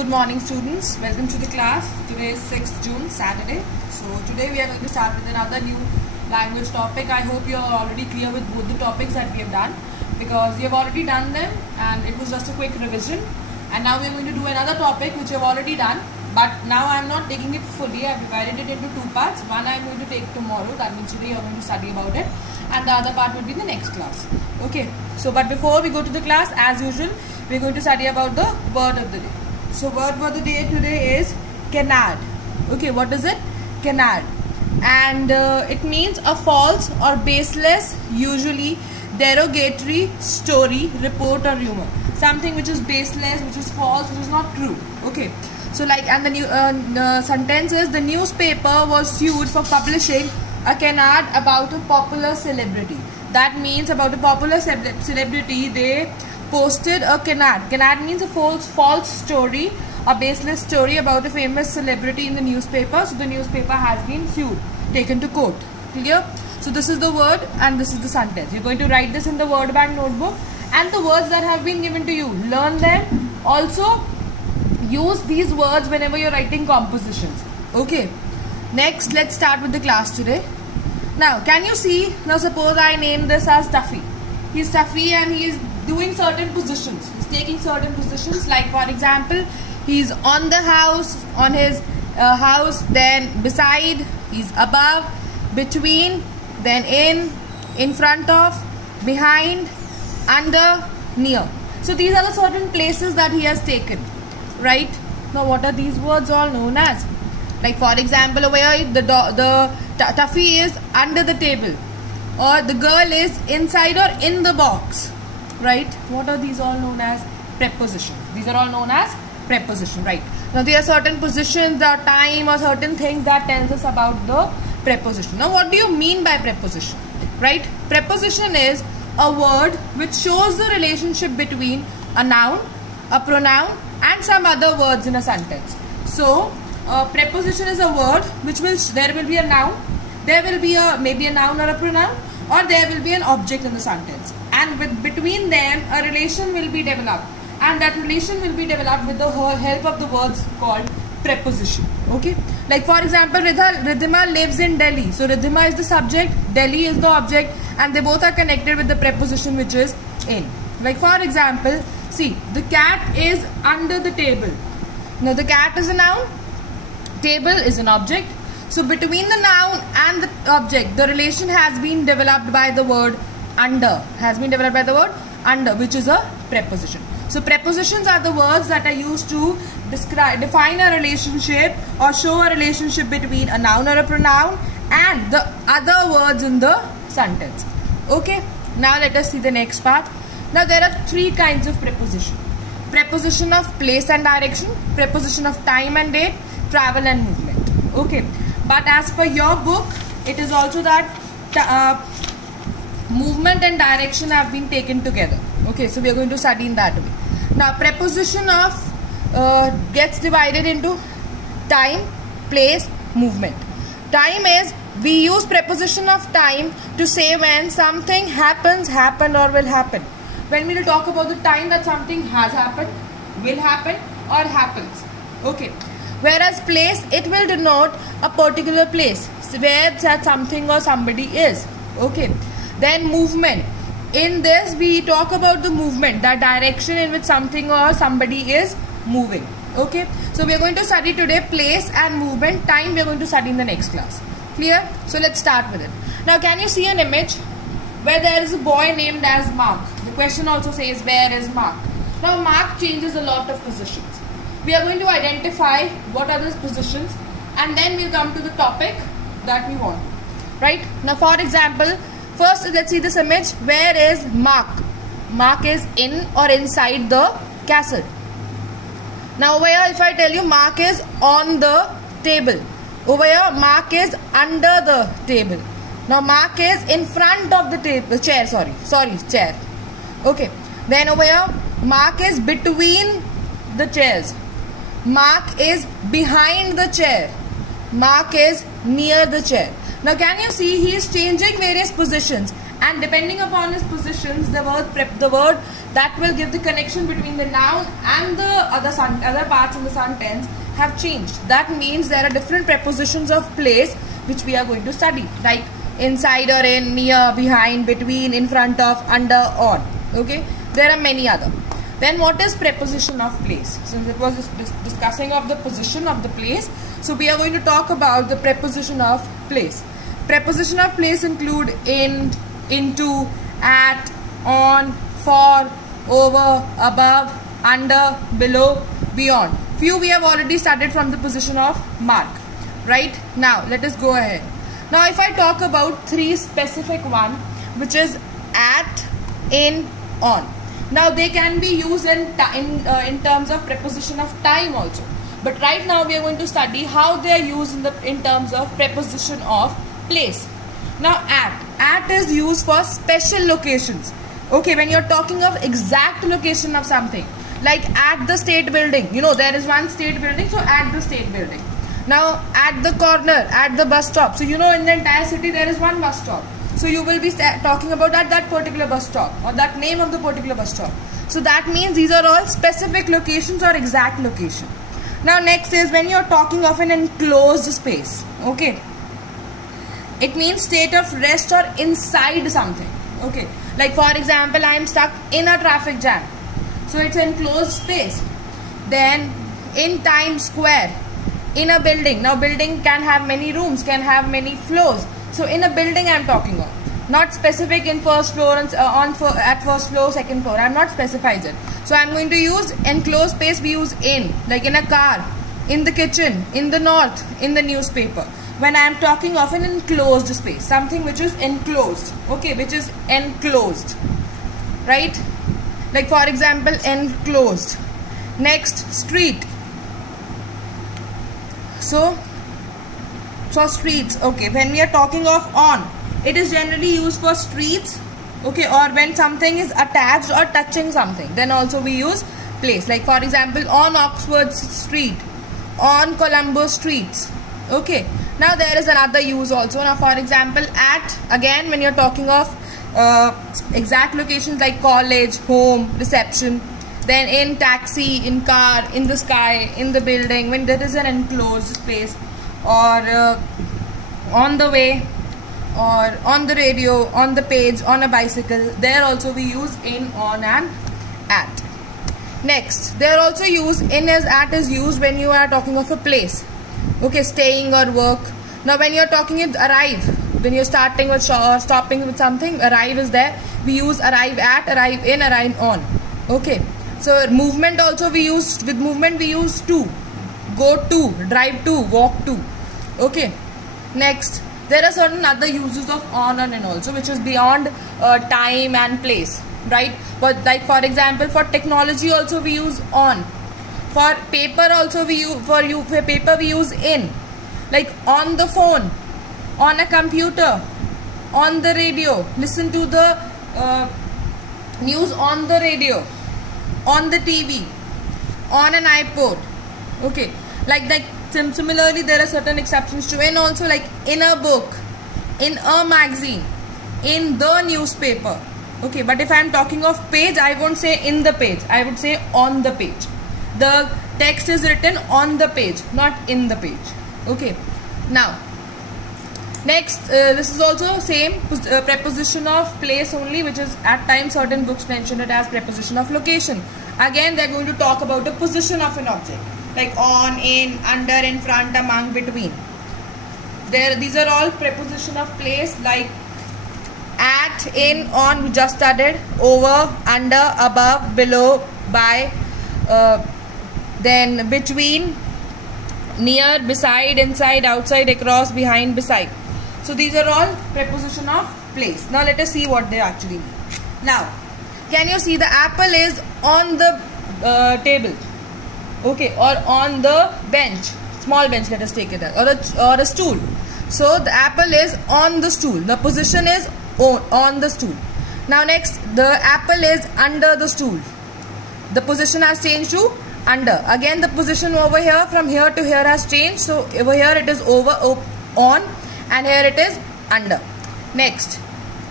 Good morning, students. Welcome to the class. Today is 6th June, Saturday. So today we are going to start with another new language topic. I hope you are already clear with both the topics that we have done, because we have already done them and it was just a quick revision. And now we are going to do another topic which we have already done, but now I am not taking it fully. I have divided it into two parts. One I am going to take tomorrow, that means today you are going to study about it, and the other part will be in the next class. Okay, so but before we go to the class, as usual, we are going to study about the word of the day. So word for the day today is canard. Okay, what is it? Canard. And it means a false or baseless, usually derogatory story, report or rumor. Something which is baseless, which is false, which is not true. Okay. So like, and the sentence is, the newspaper was sued for publishing a canard about a popular celebrity. That means about a popular celebrity, they posted a canard. Canard means a false story, a baseless story about a famous celebrity in the newspaper. So the newspaper has been sued, taken to court. Clear? So this is the word and this is the sentence. You're going to write this in the word bank notebook, and the words that have been given to you, learn them. Also use these words whenever you're writing compositions. Okay. Next, let's start with the class today. Now, can you see? Now suppose I name this as Tuffy. He's Tuffy and he is doing certain positions. He's taking certain positions, like for example, he's on the house, on his house, then beside, he's above, between, then in front of, behind, under, near. So these are the certain places that he has taken, right? Now what are these words all known as? Like for example, over here, the Tuffy is under the table, or the girl is inside or in the box. Right? What are these all known as? Prepositions. These are all known as preposition, right? Now there are certain positions or time or certain things that tells us about the preposition. Now what do you mean by preposition? Right? Preposition is a word which shows the relationship between a noun, a pronoun and some other words in a sentence. So preposition is a word which will, there will be a noun, there will be maybe a noun or a pronoun, or there will be an object in the sentence, and between them a relation will be developed, and that relation will be developed with the help of the words called preposition. Okay, like for example, Ridhima lives in Delhi. So Ridhima is the subject, Delhi is the object, and they both are connected with the preposition which is in. Like for example, see, the cat is under the table. Now the cat is a noun, table is an object. So between the noun and the object, the relation has been developed by the word under, which is a preposition. So prepositions are the words that are used to define a relationship or show a relationship between a noun or a pronoun and the other words in the sentence. Okay, now let us see the next part. Now there are three kinds of preposition. Preposition of place and direction, preposition of time and date, travel and movement. Okay. But as per your book, it is also that movement and direction have been taken together. Okay, so we are going to study in that way. Now, preposition of gets divided into time, place, movement. Time is, we use preposition of time to say when something happens, happened or will happen. When we will talk about the time that something has happened, will happen or happens. Okay. Whereas place, it will denote a particular place where that something or somebody is. Okay. Then movement. In this, we talk about the movement, the direction in which something or somebody is moving. Okay. So we are going to study today place and movement. Time we are going to study in the next class. Clear? So let's start with it. Now can you see an image where there is a boy named as Mark? The question also says, where is Mark? Now Mark changes a lot of positions. We are going to identify what are those positions, and then we'll come to the topic that we want. Right? Now for example, first let's see this image. Where is Mark? Mark is in or inside the castle. Now over here, if I tell you Mark is on the table. Over here, Mark is under the table. Now Mark is in front of the table, chair, chair. Okay. Then over here, Mark is between the chairs. Mark is behind the chair. Mark is near the chair. Now can you see he is changing various positions, and depending upon his positions, the word that will give the connection between the noun and the other parts in the sentence have changed. That means there are different prepositions of place which we are going to study, like inside or in, near, behind, between, in front of, under, on. Okay, there are many other. Then what is preposition of place? Since it was discussing of the position of the place, so we are going to talk about the preposition of place. Preposition of place include in, into, at, on, for, over, above, under, below, beyond. Few we have already started from the position of mark. Right? Now let us go ahead. Now if I talk about three specific one, which is at, in, on. Now they can be used in terms of preposition of time also. But right now we are going to study how they are used in terms of preposition of place. Now at is used for special locations. Okay, when you are talking of exact location of something, like at the state building, you know there is one state building, so at the state building. Now at the corner, at the bus stop, so you know in the entire city there is one bus stop. So you will be talking about at that particular bus stop or that name of the particular bus stop. So that means these are all specific locations or exact location. Now next is when you are talking of an enclosed space. Okay, it means state of rest or inside something. Okay, like for example I am stuck in a traffic jam, so it's an enclosed space. Then in Times Square, in a building. Now building can have many rooms, can have many floors. So in a building I am talking of, not specific in first floor and at first floor, second floor. I am not specified it. So I am going to use enclosed space. We use in, like in a car, in the kitchen, in the north, in the newspaper. When I am talking of an enclosed space, something which is enclosed. Okay, which is enclosed, right? Like for example, enclosed. Next, street. So for streets, okay, when we are talking of on, it is generally used for streets, okay, or when something is attached or touching something, then also we use place. Like for example, on Oxford Street, on Columbus Streets. Okay, now there is another use also. Now for example, at, again when you are talking of exact locations like college, home, reception. Then in taxi, in car, in the sky, in the building, when there is an enclosed space, or on the way, or on the radio, on the page, on a bicycle. There also we use in, on and at. Next, they are also used, in as at is used when you are talking of a place. Okay, staying or work. Now when you are talking of arrive, when you are starting with stopping with something, arrive is there. We use arrive at, arrive in, arrive on. Okay. So movement also we use, with movement we use to, go to, drive to, walk to. Okay. Next, there are certain other uses of on and in also, which is beyond time and place, right? But like for example, for technology also we use on. For paper also we use, for paper we use in. Like on the phone, on a computer, on the radio, listen to the news on the radio, on the TV, on an iPod. Okay, like that. Similarly, there are certain exceptions to in also, like in a book, in a magazine, in the newspaper. Okay, but if I am talking of page, I won't say in the page, I would say on the page. The text is written on the page, not in the page. Okay, now next, this is also same preposition of place only, which is at times certain books mention it as preposition of location. Again, they are going to talk about the position of an object, like on, in, under, in front, among, between. These are all preposition of place, like at, in, on, we just studied, over, under, above, below, by, then between, near, beside, inside, outside, across, behind, beside. So these are all preposition of place. Now let us see what they actually mean. Now, can you see the apple is on the table? Okay, or on the bench, small bench, let us take it as, or a stool. So the apple is on the stool. The position is on the stool. Now next, the apple is under the stool. The position has changed to under. Again, the position over here, from here to here has changed. So over here it is on, and here it is under. Next,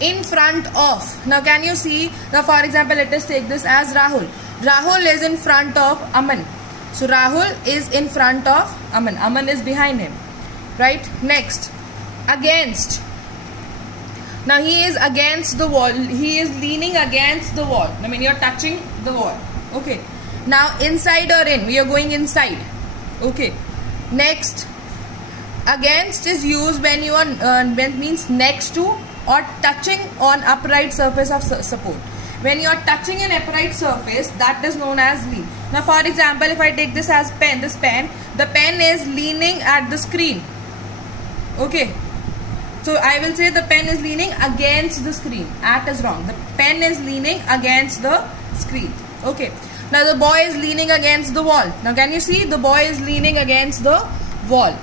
in front of. Now can you see? Now for example, let us take this as Rahul. Rahul is in front of Aman. So Rahul is in front of Aman. Aman is behind him. Right? Next, against. Now he is against the wall. He is leaning against the wall. I mean, you are touching the wall. Okay. Now inside or in. We are going inside. Okay. Next, against is used when you are when means next to or touching on upright surface of support. When you are touching an upright surface, that is known as lean. Now for example, if I take this as pen, the pen is leaning at the screen. Okay. So I will say the pen is leaning against the screen. At is wrong. The pen is leaning against the screen. Okay. Now the boy is leaning against the wall. Now can you see? The boy is leaning against the wall.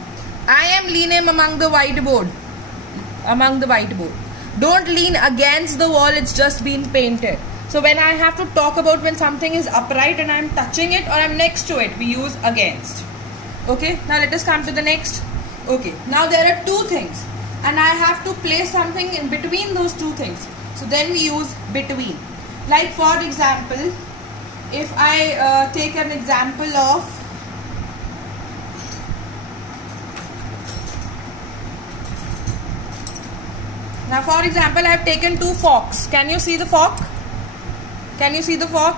I am leaning among the whiteboard. Among the whiteboard. Don't lean against the wall. It's just been painted. So when I have to talk about when something is upright and I am touching it or I am next to it, we use against. Okay. Now let us come to the next. Okay. Now there are two things. And I have to place something in between those two things. So then we use between. Like for example, if I take an example of now for example, I have taken two forks. Can you see the fork? Can you see the fork?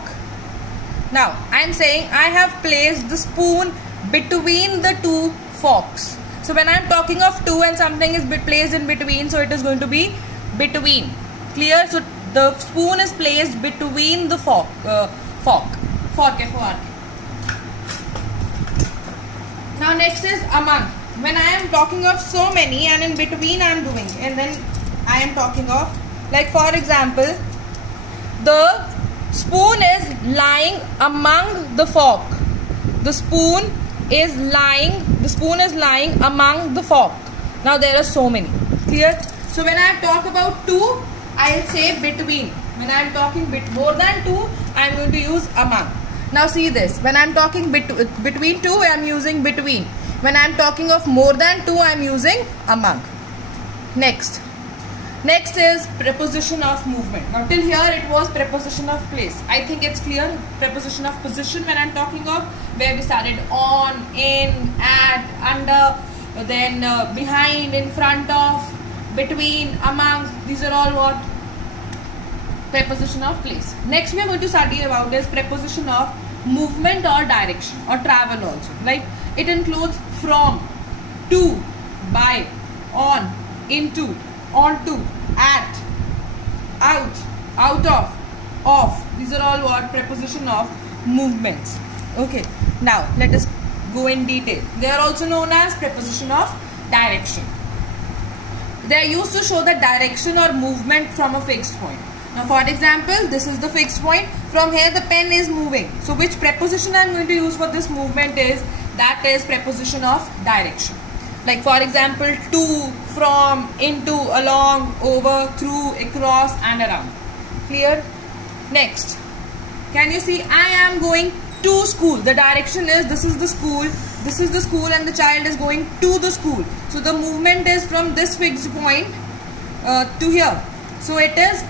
Now I am saying I have placed the spoon between the two forks. So when I am talking of two and something is placed in between, so it is going to be between. Clear? So the spoon is placed between the fork. Fork. Now next is among. When I am talking of so many and in between I am doing, and then I am talking of, like for example, the spoon is lying among the fork. The spoon is lying among the fork. Now there are so many. Clear? So when I talk about two, I will say between. When I am talking more than two, I am going to use among. Now see this. When I am talking between two, I am using between. When I am talking of more than two, I am using among. Next is preposition of movement. Now till here it was preposition of place. I think it's clear. Preposition of position when I'm talking of, where we started on, in, at, under, then behind, in front of, between, among. These are all what? Preposition of place. Next we are going to study about is preposition of movement or direction or travel also. Right? It includes from, to, by, on, into, onto, at, out, out of, off. These are all what? Preposition of movements. Okay. Now let us go in detail. They are also known as preposition of direction. They are used to show the direction or movement from a fixed point. Now for example, this is the fixed point. From here the pen is moving. So which preposition I am going to use for this movement is, that is preposition of direction. Like for example, to, from, into, along, over, through, across and around. Clear? Next, can you see? I am going to school. The direction is, this is the school, and the child is going to the school. So the movement is from this fixed point to here. So it is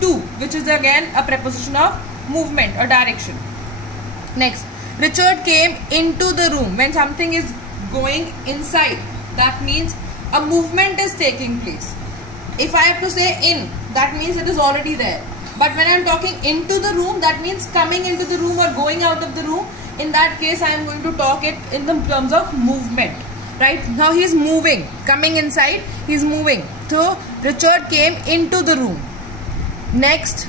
to, which is again a preposition of movement or direction. Next, Richard came into the room. When something is going inside, that means a movement is taking place. If I have to say in, that means it is already there. But when I am talking into the room, that means coming into the room or going out of the room. In that case, I am going to talk it in the terms of movement. Right? Now he is moving. Coming inside, he is moving. So Richard came into the room. Next,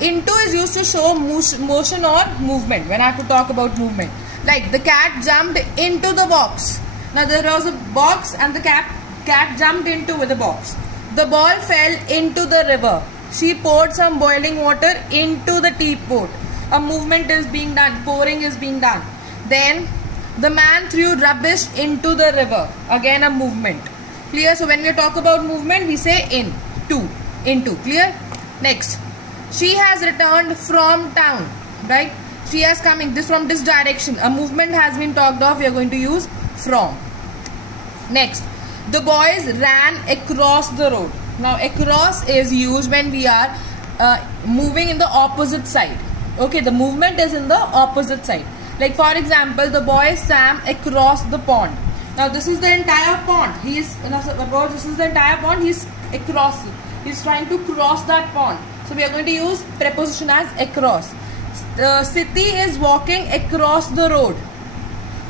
into is used to show motion or movement. When I have to talk about movement. Like the cat jumped into the box. Now there was a box and the cat jumped into the box. The ball fell into the river. She poured some boiling water into the teapot. A movement is being done. Pouring is being done. Then the man threw rubbish into the river. Again a movement. Clear? So when we talk about movement, we say in, to, into. Clear? Next. She has returned from town. Right? She has coming this from this direction. A movement has been talked of. We are going to use from. Next. The boys ran across the road. Now across is used when we are moving in the opposite side. Okay, the movement is in the opposite side. Like for example, the boy swam across the pond. Now this is the entire pond. This is the entire pond. He's across. He's trying to cross that pond. So we are going to use preposition as across. Siti is walking across the road.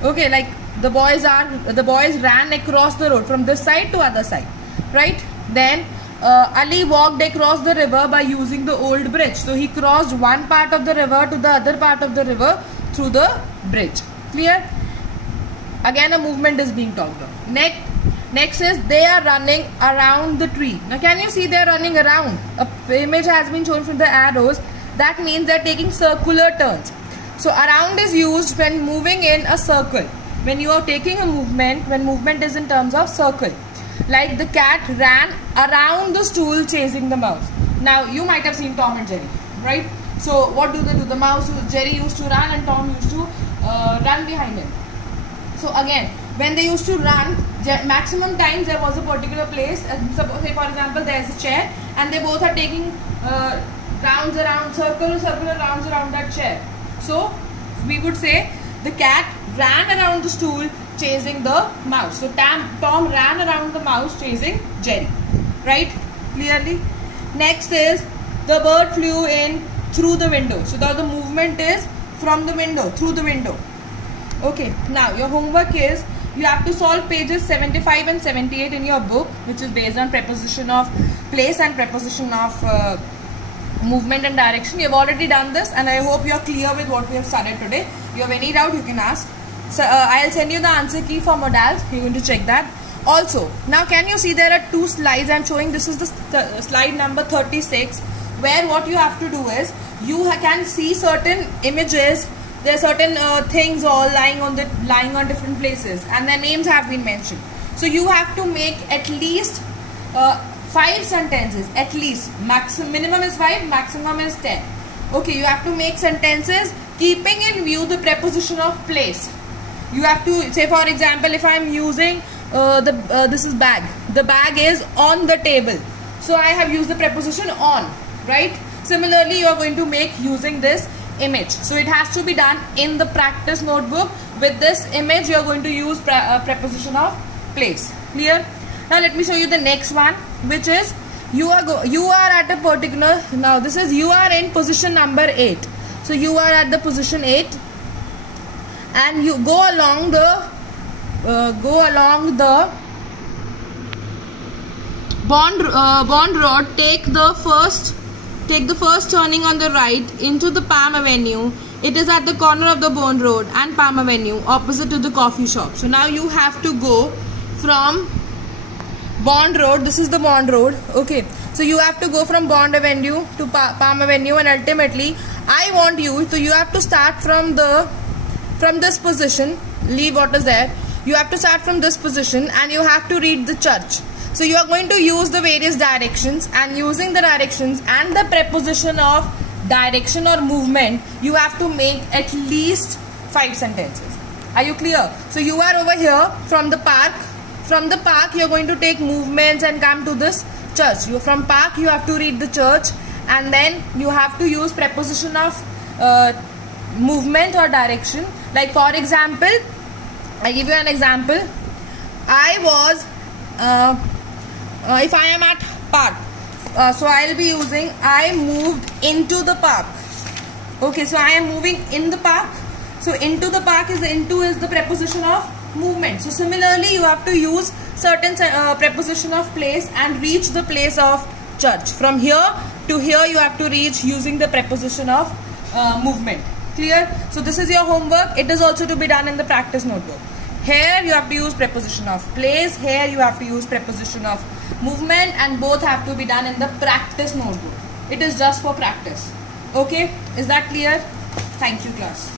Okay, like the boys ran across the road from this side to other side, right? Then Ali walked across the river by using the old bridge. So he crossed one part of the river to the other part of the river through the bridge. Clear? Again, a movement is being talked of. Next is they are running around the tree. Now can you see they are running around? A image has been shown from the arrows. That means they are taking circular turns. So around is used when moving in a circle. When you are taking a movement, when movement is in terms of circle. Like the cat ran around the stool chasing the mouse. Now you might have seen Tom and Jerry, right? So what do they do? The mouse, Jerry used to run and Tom used to run behind him. So again, when they used to run, maximum times there was a particular place. Suppose, say for example, there is a chair and they both are taking rounds around, circular rounds around that chair. So we would say the cat ran around the stool chasing the mouse. So Tom ran around the mouse chasing Jerry, right? Clearly. Next is the bird flew in through the window. So the movement is from the window, through the window. Okay, now your homework is you have to solve pages 75 and 78 in your book, which is based on preposition of place and preposition of movement and direction. You have already done this and I hope you are clear with what we have studied today. If you have any doubt, you can ask. So I'll send you the answer key for modals. You're going to check that. Also, now can you see there are two slides I'm showing? This is the slide number 36, where what you have to do is you can see certain images. There are certain things all lying on different places and their names have been mentioned. So you have to make at least 5 sentences, at least. Minimum is 5, maximum is 10. Okay, you have to make sentences keeping in view the preposition of place. You have to say, for example, if I am using this is bag. The bag is on the table. So I have used the preposition on, right? Similarly, you are going to make using this image. So it has to be done in the practice notebook. With this image, you are going to use preposition of place. Clear? Now let me show you the next one, which is you are at a particular. Now this is you are in position number 8. So you are at the position 8, and you go along the Bond Road. Take the first turning on the right into the Palm Avenue. It is at the corner of the Bond Road and Palm Avenue, opposite to the coffee shop. So now you have to go from Bond Road. This is the Bond Road. Okay, so you have to go from Bond Avenue to Palm Avenue, and ultimately I want you. So you have to start from this position. Leave what is there. You have to start from this position and you have to reach the church. So you are going to use the various directions, and using the directions and the preposition of direction or movement, you have to make at least 5 sentences. Are you clear? So you are over here from the park. From the park, you are going to take movements and come to this church. From park, you have to read the church, and then you have to use preposition of movement or direction. Like for example, I give you an example. I was, if I am at park, so I will be using I moved into the park. Okay, so I am moving in the park. So into the park is the preposition of movement. So similarly, you have to use certain preposition of place and reach the place of church. From here to here, you have to reach using the preposition of movement. Clear? So this is your homework. It is also to be done in the practice notebook. Here you have to use preposition of place. Here you have to use preposition of movement, and both have to be done in the practice notebook. It is just for practice. Okay? Is that clear? Thank you, class.